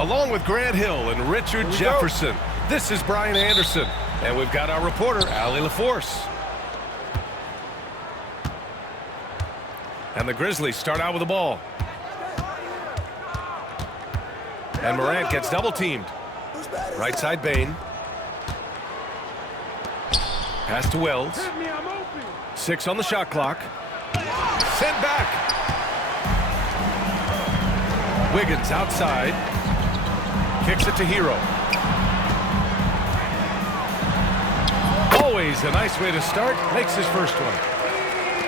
Along with Grant Hill and Richard Jefferson, this is Brian Anderson. And we've got our reporter, Allie LaForce. And the Grizzlies start out with the ball. And Morant gets double-teamed. Right side, Bane. Pass to Wells. 6 on the shot clock. Sent back. Wiggins outside. Kicks it to Hero. Always a nice way to start. Makes his first one.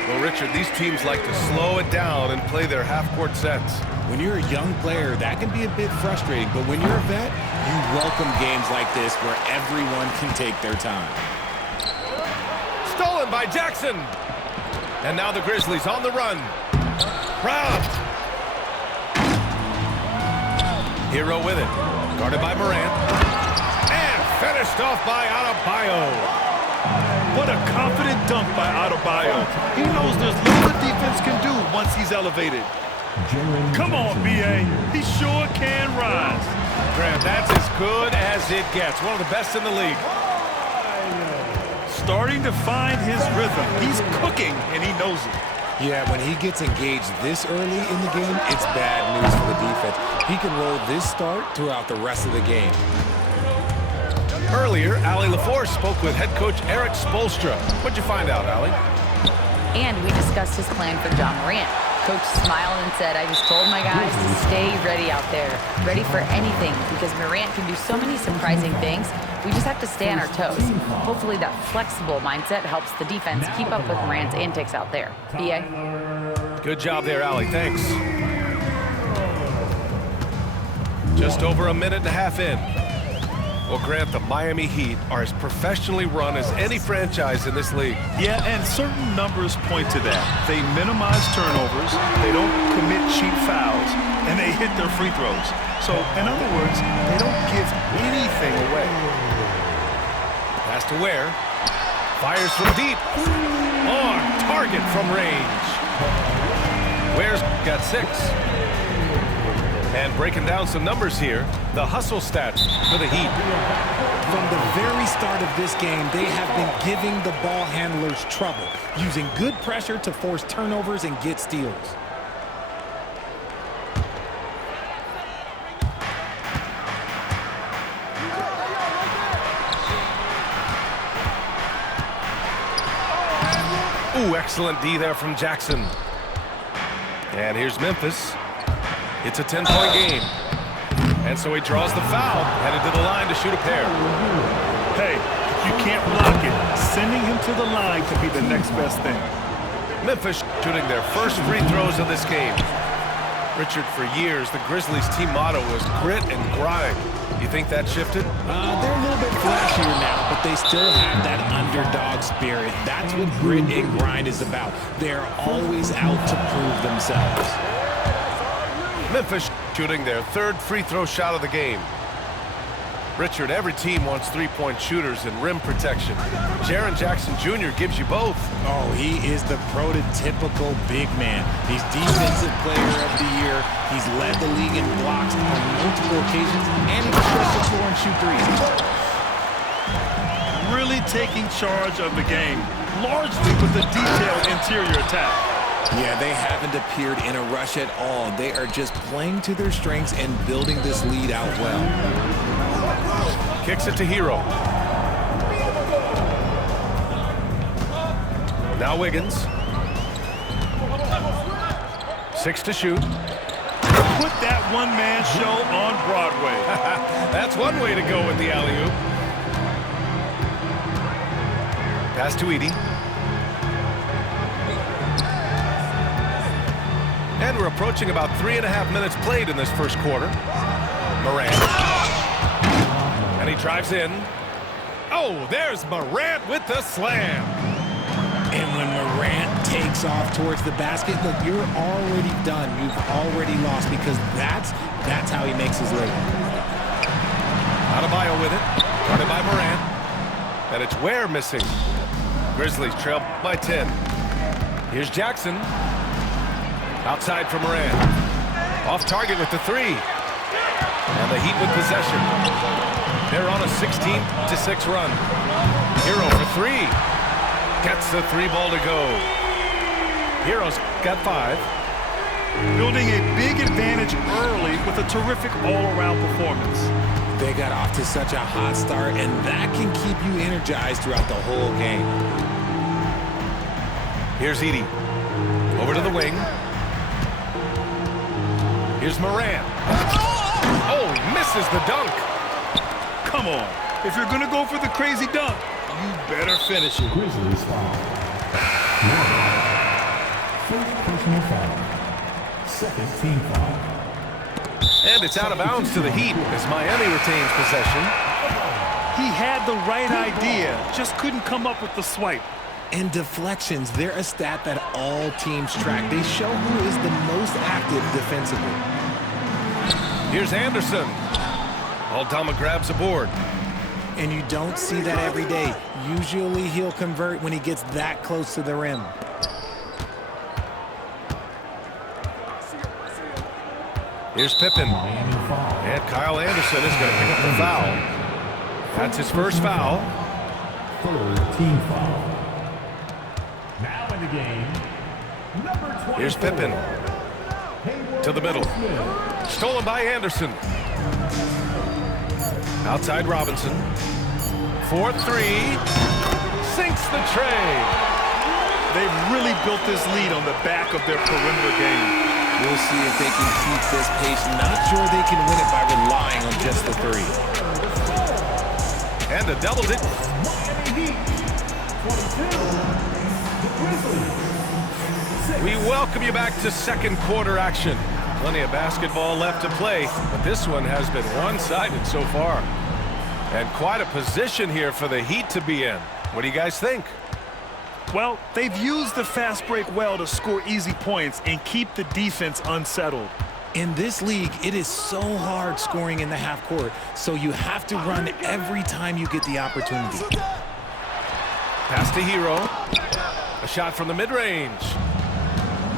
Well, Richard, these teams like to slow it down and play their half-court sets. When you're a young player, that can be a bit frustrating. But when you're a vet, you welcome games like this where everyone can take their time. Stolen by Jackson. And now the Grizzlies on the run. Brown. Hero with it. Guarded by Morant. And finished off by Adebayo. What a confident dunk by Adebayo. He knows there's little the defense can do once he's elevated. Come on, B.A. He sure can rise. Grant, that's as good as it gets. One of the best in the league. Starting to find his rhythm. He's cooking, and he knows it. Yeah, when he gets engaged this early in the game, it's bad news for the defense. He can roll this start throughout the rest of the game. Earlier, Allie LaForce spoke with head coach Eric Spoelstra. What'd you find out, Allie? And we discussed his plan for Ja Morant. Coach smiled and said, I just told my guys to stay ready out there. Ready for anything, because Morant can do so many surprising things. We just have to stay on our toes. Hopefully that flexible mindset helps the defense keep up with Morant's antics out there. B.A.? Good job there, Allie. Thanks. Just over a minute and a half in. Well, Grant, the Miami Heat are as professionally run as any franchise in this league. Yeah, and certain numbers point to that. They minimize turnovers, they don't commit cheap fouls, and they hit their free throws. So, in other words, they don't give anything away. Pass to Ware. Fires from deep. On target from range. Ware's got 6. And breaking down some numbers here, the hustle stats for the Heat. From the very start of this game, they have been giving the ball handlers trouble, using good pressure to force turnovers and get steals. Ooh, excellent D there from Jackson. And here's Memphis. It's a 10-point game. And so he draws the foul, headed to the line to shoot a pair. Hey, if you can't block it, sending him to the line could be the next best thing. Memphis shooting their first free throws of this game. Richard, for years, the Grizzlies' team motto was grit and grind. You think that shifted? They're a little bit flashier now, but they still have that underdog spirit. That's what grit and grind is about. They're always out to prove themselves. Memphis shooting their 3rd free throw shot of the game. Richard, every team wants three-point shooters and rim protection. Jaren Jackson Jr. gives you both. Oh, he is the prototypical big man. He's Defensive Player of the Year. He's led the league in blocks on multiple occasions, and he can stretch the floor and shoot threes. Really taking charge of the game, largely with the detailed interior attack. Yeah, they haven't appeared in a rush at all. They are just playing to their strengths and building this lead out well. Kicks it to Hero. Now Wiggins. 6 to shoot. Put that one-man show on Broadway. That's one way to go with the alley-oop. Pass to Edey. And we're approaching about 3.5 minutes played in this first quarter. Morant. And he drives in. Oh, there's Morant with the slam. And when Morant takes off towards the basket, look, you're already done. You've already lost because that's how he makes his living. Adebayo with it. Guarded by Morant. And it's Ware missing. Grizzlies trail by 10. Here's Jackson. Outside for Morant. Off target with the 3. And the Heat with possession. They're on a 16-6 run. Hero for three. Gets the three ball to go. Hero's got 5. Building a big advantage early with a terrific all-around performance. They got off to such a hot start, and that can keep you energized throughout the whole game. Here's Edey. Over to the wing. Here's Morant. Oh, he misses the dunk. Come on. If you're going to go for the crazy dunk, you better finish it. Grizzlies foul. First personal foul. Second team foul. And it's out of bounds to the Heat as Miami retains possession. He had the right idea, just couldn't come up with the swipe. And deflections, they're a stat that all teams track. They show who is the most active defensively. Here's Anderson. Aldama grabs a board. And you don't see that every day. Usually he'll convert when he gets that close to the rim. Here's Pippen. And Kyle Anderson is going to pick up the foul. That's his first foul. Third team foul. Now in the game, number 24. Here's Pippen. To the middle. Stolen by Anderson. Outside Robinson. 4-3. Sinks the tray. They've really built this lead on the back of their perimeter game. We'll see if they can keep this pace. Not sure they can win it by relying on just the 3. And a double digit. We welcome you back to second quarter action. Plenty of basketball left to play, but this one has been one-sided so far. And quite a position here for the Heat to be in. What do you guys think? Well, they've used the fast break well to score easy points and keep the defense unsettled. In this league, it is so hard scoring in the half court, so you have to run every time you get the opportunity. Pass to Hero. A shot from the mid-range.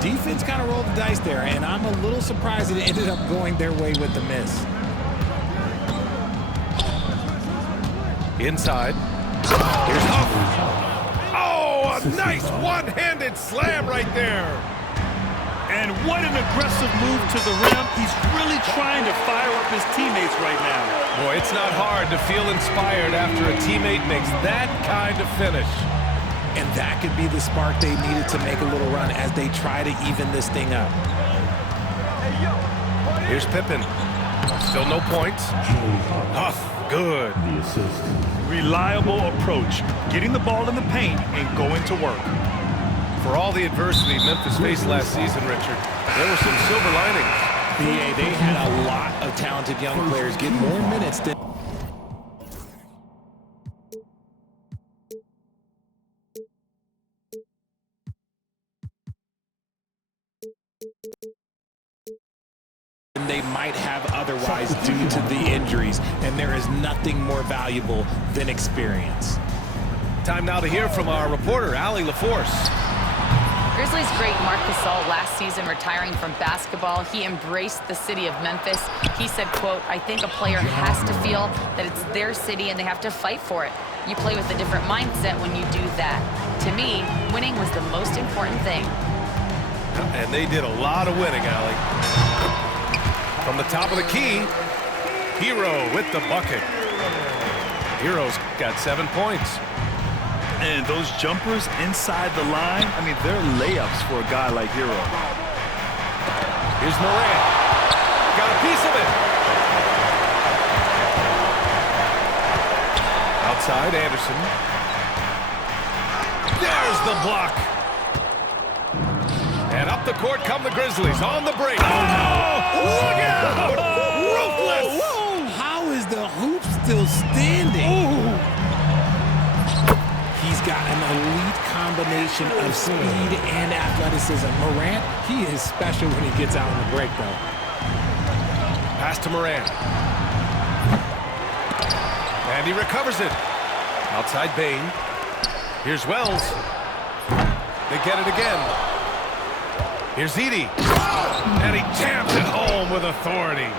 Defense kind of rolled the dice there, and I'm a little surprised it ended up going their way with the miss. Inside. Here's Huff. Oh, a nice one-handed slam right there. And what an aggressive move to the rim. He's really trying to fire up his teammates right now. Boy, it's not hard to feel inspired after a teammate makes that kind of finish. And that could be the spark they needed to make a little run as they try to even this thing up. Here's Pippen. Still no points. Huff, good. The assist. Reliable approach, getting the ball in the paint and going to work. For all the adversity Memphis faced last season, Richard, there were some silver linings. Yeah, they had a lot of talented young players get more minutes than they might have otherwise due to the injuries, and there is nothing more valuable than experience. Time now to hear from our reporter, Allie LaForce. Grizzlies great Marc Gasol last season retiring from basketball. He embraced the city of Memphis. He said, quote, "I think a player has to feel that it's their city and they have to fight for it. You play with a different mindset when you do that. To me, winning was the most important thing." And they did a lot of winning, Allie. From the top of the key, Hero with the bucket. Hero's got 7 points. And those jumpers inside the line, I mean, they're layups for a guy like Hero. Here's Morant. Got a piece of it. Outside, Anderson. There's the block. And up the court come the Grizzlies on the break. Oh, no! Look out! Ruthless! Whoa. How is the hoop still standing? Ooh. He's got an elite combination of speed and athleticism. Morant, he is special when he gets out on the break, though. Pass to Morant. And he recovers it. Outside Bane. Here's Wells. They get it again. Here's Edey. And he jams it home with authority.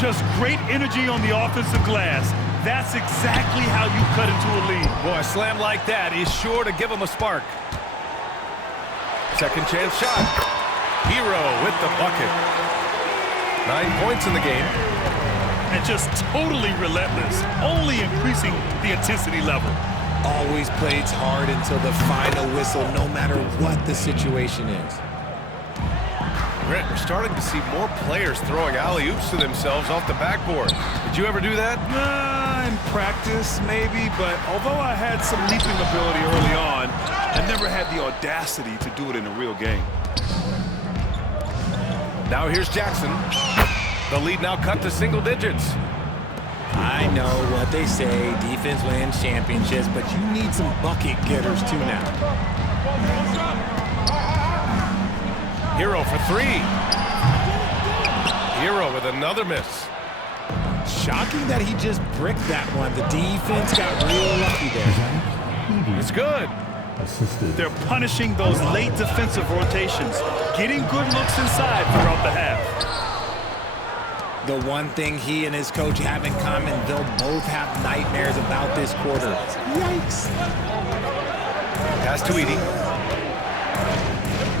Just great energy on the offensive glass. That's exactly how you cut into a lead. Boy, a slam like that is sure to give him a spark. Second chance shot. Hero with the bucket. 9 points in the game. And just totally relentless, only increasing the intensity level. Always plays hard until the final whistle, no matter what the situation is. Grant, we're starting to see more players throwing alley-oops to themselves off the backboard. Did you ever do that? In practice, maybe, but although I had some leaping ability early on, I never had the audacity to do it in a real game. Now here's Jackson. The lead now cut to single digits. I know what they say, defense wins championships, but you need some bucket getters too now. Hero for three. Hero with another miss. Shocking that he just bricked that one. The defense got real lucky there. It's good. Assisted. They're punishing those late defensive rotations, getting good looks inside throughout the half. The one thing he and his coach have in common, they'll both have nightmares about this quarter. Yikes. Pass to Edey.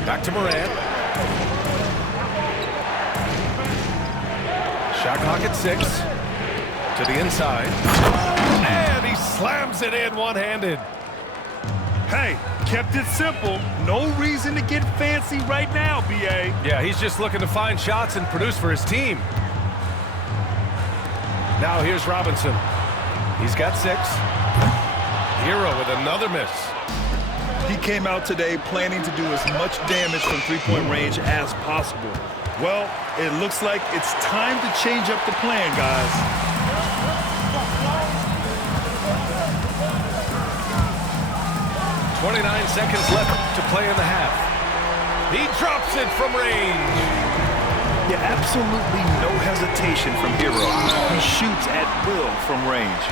Back to Morant. Shot clock at 6. To the inside. And he slams it in one-handed. Hey, kept it simple. No reason to get fancy right now, B.A. Yeah, he's just looking to find shots and produce for his team. Now here's Robinson. He's got 6. Hero with another miss. He came out today planning to do as much damage from three-point range as possible. Well, it looks like it's time to change up the plan, guys. 29 seconds left to play in the half. He drops it from range. Yeah, absolutely no hesitation from Hero. He shoots at will from range.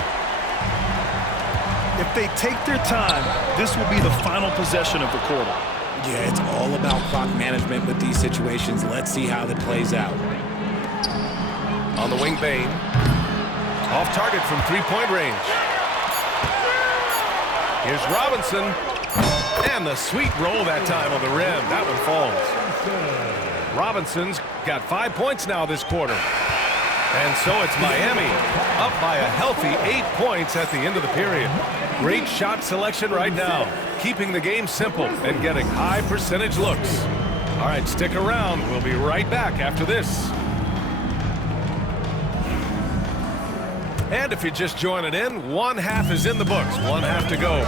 If they take their time, this will be the final possession of the quarter. Yeah, it's all about clock management with these situations. Let's see how that plays out. On the wing, Bane. Off target from three-point range. Here's Robinson. And the sweet roll that time on the rim. That one falls. Robinson's got 5 points now this quarter. And so it's Miami up by a healthy 8 points at the end of the period. Great shot selection right now, keeping the game simple and getting high percentage looks. All right, stick around. We'll be right back after this. And if you're just joining in, one half is in the books. One half to go.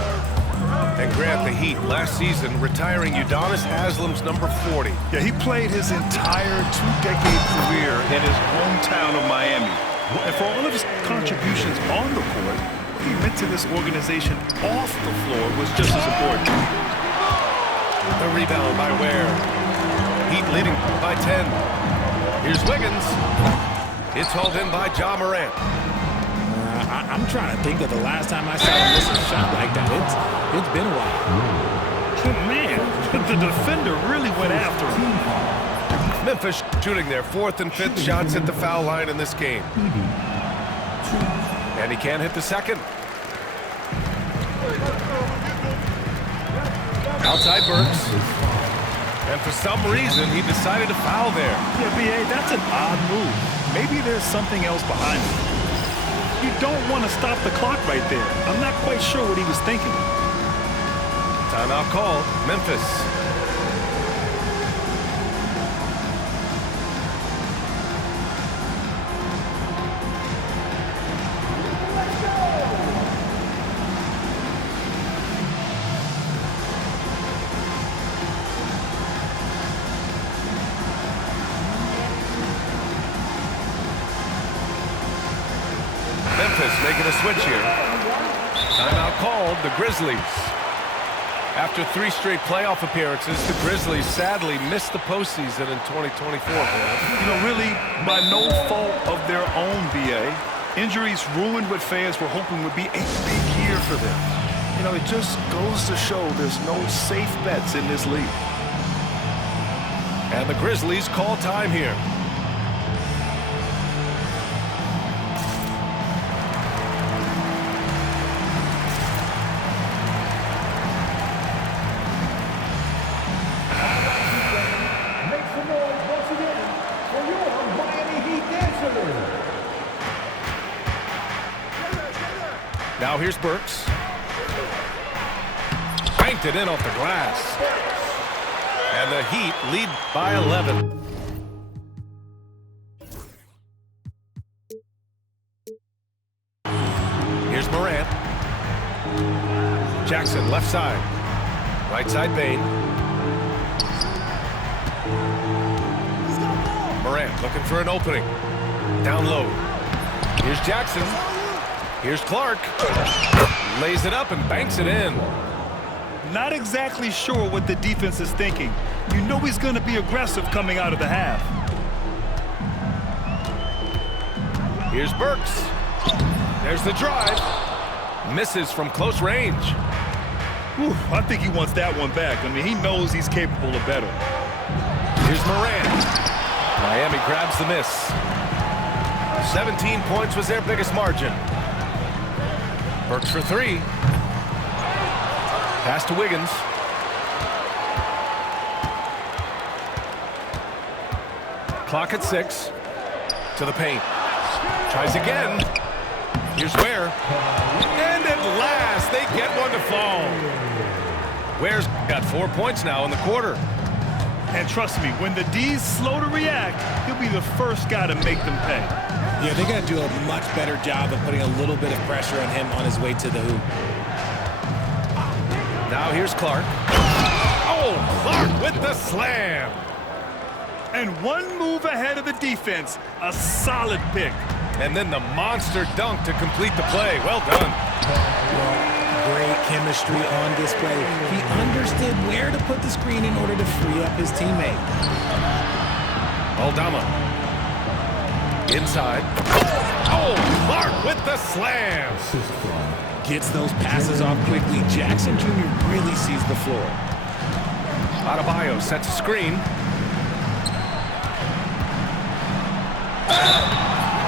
And Grant, the Heat last season retiring Udonis Haslem's number 40. Yeah, he played his entire two-decade career in his hometown of Miami. And for all of his contributions on the court, what he meant to this organization off the floor was just as important. The rebound by Ware. Heat leading by 10. Here's Wiggins. It's hauled in by Ja Morant. I'm trying to think of the last time I saw him miss a shot like that. It's been a while. Man, the defender really went after him. Memphis shooting their 4th and 5th shots at the foul line in this game. And he can't hit the second. Outside Burks. And for some reason, he decided to foul there. Yeah, B.A., that's an odd move. Maybe there's something else behind it. You don't want to stop the clock right there. I'm not quite sure what he was thinking. Timeout called. Memphis. Memphis making a switch here. Timeout called. The Grizzlies. After 3 straight playoff appearances, the Grizzlies sadly missed the postseason in 2024. You know, really, by no fault of their own, B.A. Injuries ruined what fans were hoping would be a big year for them. You know, it just goes to show there's no safe bets in this league. And the Grizzlies call time here. Now here's Burks. Banked it in off the glass. And the Heat lead by 11. Here's Morant. Jackson, left side. Right side, Bane. Morant looking for an opening. Down low. Here's Jackson. Here's Clark. Lays it up and banks it in. Not exactly sure what the defense is thinking. You know he's going to be aggressive coming out of the half. Here's Burks. There's the drive. Misses from close range. Whew, I think he wants that one back. I mean, he knows he's capable of better. Here's Morant. Miami grabs the miss. 17 points was their biggest margin. Burks for three. Pass to Wiggins. Clock at 6. To the paint. Tries again. Here's Ware. And at last, they get one to fall. Ware's got 4 points now in the quarter. And trust me, when the D's slow to react, he'll be the first guy to make them pay. Yeah, they got to do a much better job of putting a little bit of pressure on him on his way to the hoop. Now here's Clark. Oh, Clark with the slam. And one move ahead of the defense. A solid pick. And then the monster dunk to complete the play. Well done. Great chemistry on display. He understood where to put the screen in order to free up his teammate. Aldama. Inside. Oh, Clark with the slam. Gets those passes off quickly. Jackson Jr. really sees the floor. Adebayo sets a screen.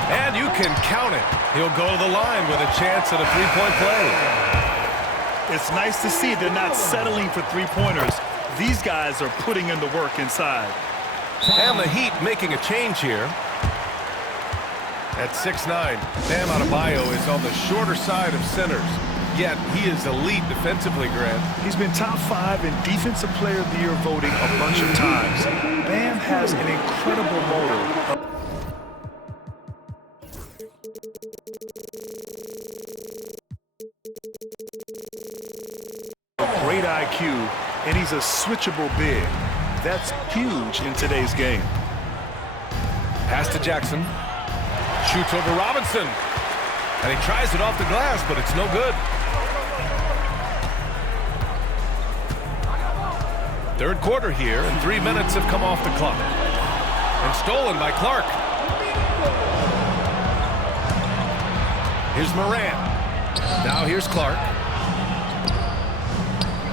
And you can count it. He'll go to the line with a chance at a three-point play. It's nice to see they're not settling for three-pointers. These guys are putting in the work inside. And the Heat making a change here. At 6'9", Bam Adebayo is on the shorter side of centers. Yet he is elite defensively, Grant. He's been top 5 in Defensive Player of the Year voting a bunch of times. Bam has an incredible motor. Great IQ, and he's a switchable big. That's huge in today's game. Pass to Jackson. Shoots over Robinson. And he tries it off the glass, but it's no good. Third quarter here, and 3 minutes have come off the clock. And stolen by Clark. Here's Morant. Now here's Clark.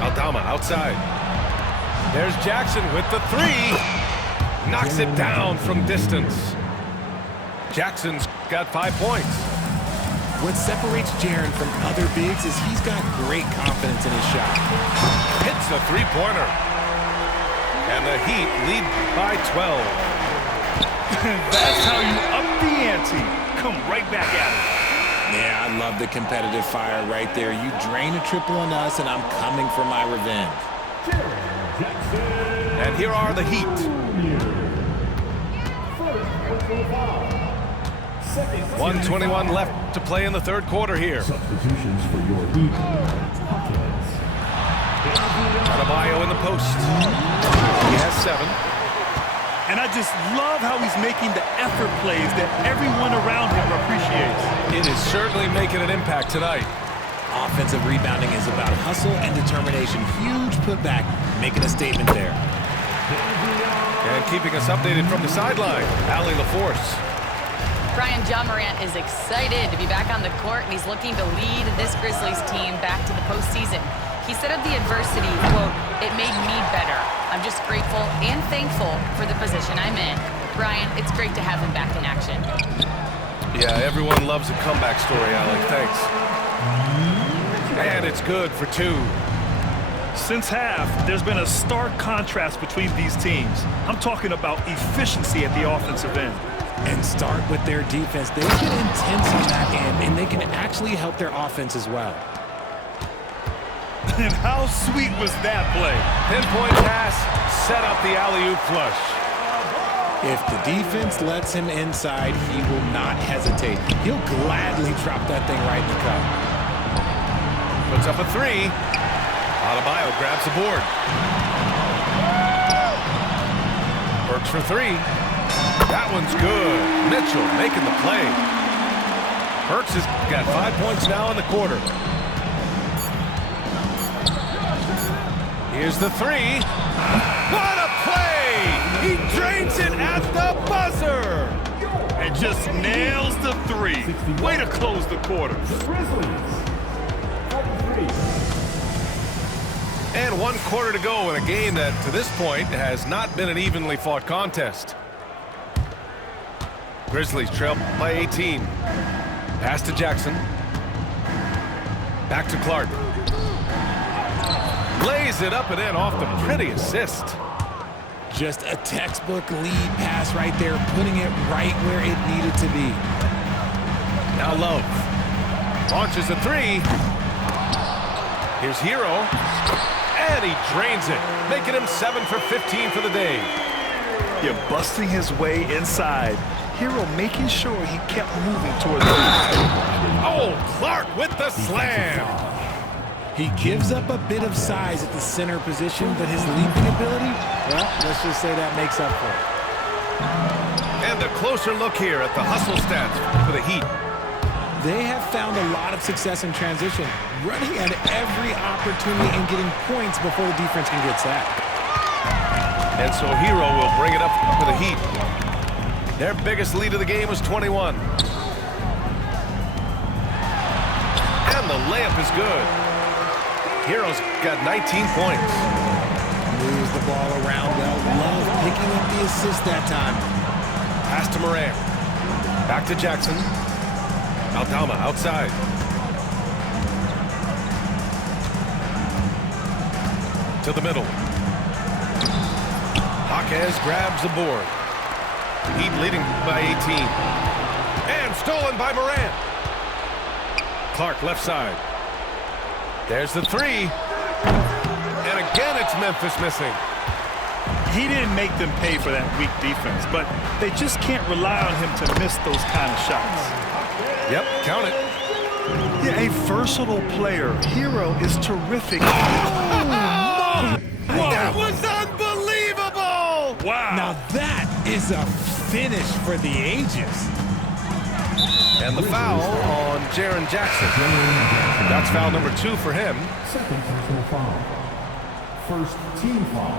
Aldama outside. There's Jackson with the three. Knocks it down from distance. Jackson's got 5 points. What separates Jaren from other bigs is he's got great confidence in his shot. Hits a three-pointer. And the Heat lead by 12. That's how you up the ante. Come right back at it. Yeah, I love the competitive fire right there. You drain a triple on us, and I'm coming for my revenge. And here are the Heat. 1:21 left to play in the third quarter here. Substitutions for your Heat. Adebayo in the post. He has 7. And I just love how he's making the effort plays that everyone around him appreciates. It is certainly making an impact tonight. Offensive rebounding is about hustle and determination. Huge putback, making a statement there. And keeping us updated from the sideline, Allie LaForce. Brian, Ja Morant is excited to be back on the court, and he's looking to lead this Grizzlies team back to the postseason. He said of the adversity, quote, "It made me better. I'm just grateful and thankful for the position I'm in." Brian, it's great to have him back in action. Yeah, everyone loves a comeback story, Allie. Thanks. And it's good for 2. Since half, there's been a stark contrast between these teams. I'm talking about efficiency at the offensive end. And start with their defense. They get intense on that end, and they can actually help their offense as well. And how sweet was that play? Pinpoint pass, set up the alley-oop flush. If the defense lets him inside, he will not hesitate. He'll gladly drop that thing right in the cup. Puts up a three. Adebayo grabs the board. Works for three. That one's good. Mitchell making the play. Burks has got 5 points now in the quarter. Here's the three. What a play! He drains it at the buzzer! And just nails the three. Way to close the quarter. And 1 quarter to go in a game that, to this point, has not been an evenly fought contest. Grizzlies trail by 18. Pass to Jackson. Back to Clark. Lays it up and in off the pretty assist. Just a textbook lead pass right there, putting it right where it needed to be. Now Love. Launches a three. Here's Hero. And he drains it, making him 7 for 15 for the day. You're busting his way inside. Hero making sure he kept moving toward the line. Oh, Clark with the slam. He gives up a bit of size at the center position, but his leaping ability, well, let's just say that makes up for it. And a closer look here at the hustle stats for the Heat. They have found a lot of success in transition, running at every opportunity and getting points before the defense can get sacked. And so Hero will bring it up for the Heat. Their biggest lead of the game was 21. And the layup is good. Hero's got 19 points. Moves the ball around well. Love picking up the assist that time. Pass to Moran. Back to Jackson. Aldama outside. To the middle. Jaquez grabs the board. Heat leading by 18. And stolen by Moran. Clark left side. There's the three. And again, it's Memphis missing. He didn't make them pay for that weak defense, but they just can't rely on him to miss those kind of shots. Yep, count it. Yeah, a versatile player. Hero is terrific. That was unbelievable! Wow. Now that is a finish for the ages. And the foul on Jaren Jackson. That's foul number 2 for him. Second personal foul. First team foul.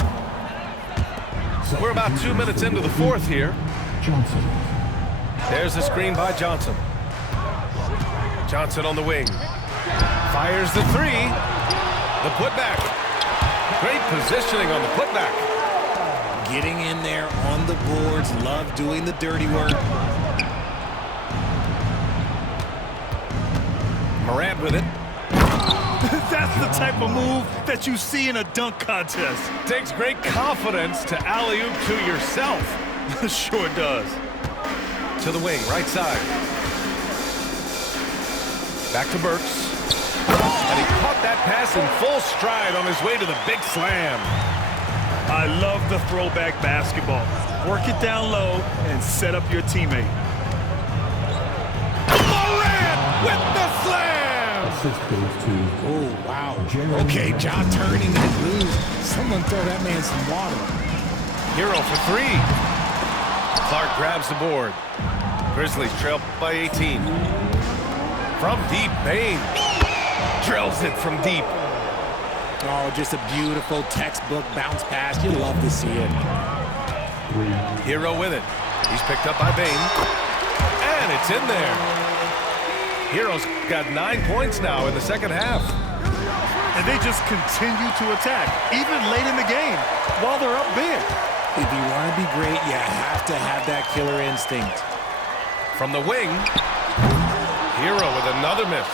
We're about 2 minutes into the fourth here. Johnson. There's the screen by Johnson. Johnson on the wing. Fires the three. The putback. Great positioning on the putback. Getting in there on the boards. Love doing the dirty work. Morant with it. That's the type of move that you see in a dunk contest. Takes great confidence to alley-oop to yourself. Sure does. To the wing, right side. Back to Burks. And he caught that pass in full stride on his way to the big slam. I love the throwback basketball. Work it down low and set up your teammate. Morant with the slam! Assist goes to Oh, wow. Okay, John turning it loose. Someone throw that man some water. Hero for three. Clark grabs the board. Grizzlies trail by 18. From deep, Bane drills it from deep. Oh, just a beautiful textbook bounce pass. You love to see it. Hero with it. He's picked up by Bane. And it's in there. Hero's got 9 points now in the second half. And they just continue to attack, even late in the game, while they're up big. If you want to be great, you have to have that killer instinct. From the wing, Hero with another miss.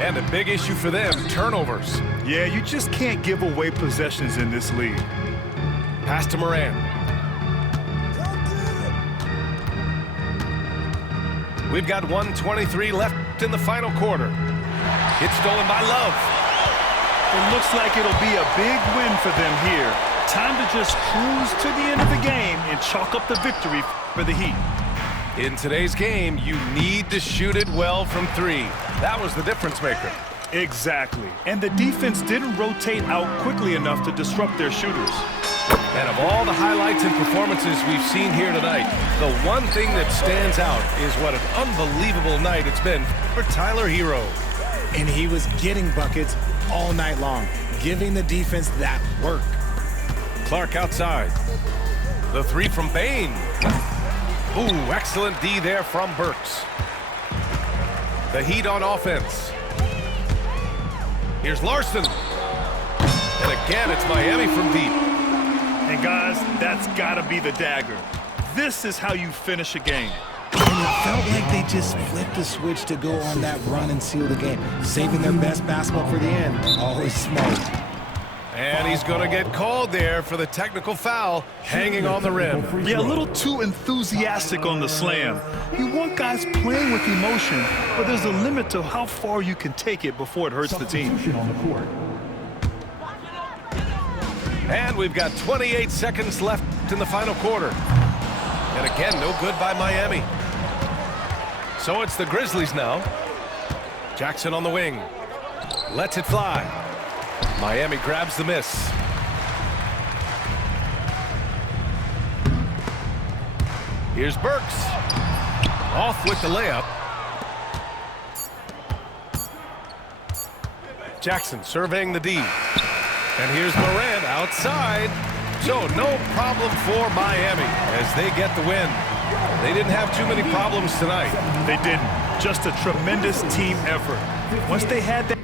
And a big issue for them, turnovers. Yeah, you just can't give away possessions in this league. Pass to Moran. We've got 1:23 left in the final quarter. It's stolen by Love. It looks like it'll be a big win for them here. Time to just cruise to the end of the game and chalk up the victory for the Heat. In today's game, you need to shoot it well from three. That was the difference maker. Exactly. And the defense didn't rotate out quickly enough to disrupt their shooters. And of all the highlights and performances we've seen here tonight, the one thing that stands out is what an unbelievable night it's been for Tyler Herro. And he was getting buckets all night long, giving the defense that work. Clark outside. The three from Bane. Ooh, excellent D there from Burks. The Heat on offense. Here's Larson. And again, it's Miami from deep. And guys, that's gotta be the dagger. This is how you finish a game. And it felt like they just flipped the switch to go on that run and seal the game, saving their best basketball for the end. Always smart. And he's going to get called there for the technical foul, hanging on the rim. Yeah, a little too enthusiastic on the slam. You want guys playing with emotion, but there's a limit to how far you can take it before it hurts the team. On the court. And we've got 28 seconds left in the final quarter. And again, no good by Miami. So it's the Grizzlies now. Jackson on the wing. Lets it fly. Miami grabs the miss. Here's Burks. Off with the layup. Jackson surveying the D. And here's Morant outside. So no problem for Miami as they get the win. They didn't have too many problems tonight. They didn't. Just a tremendous team effort. Once they had that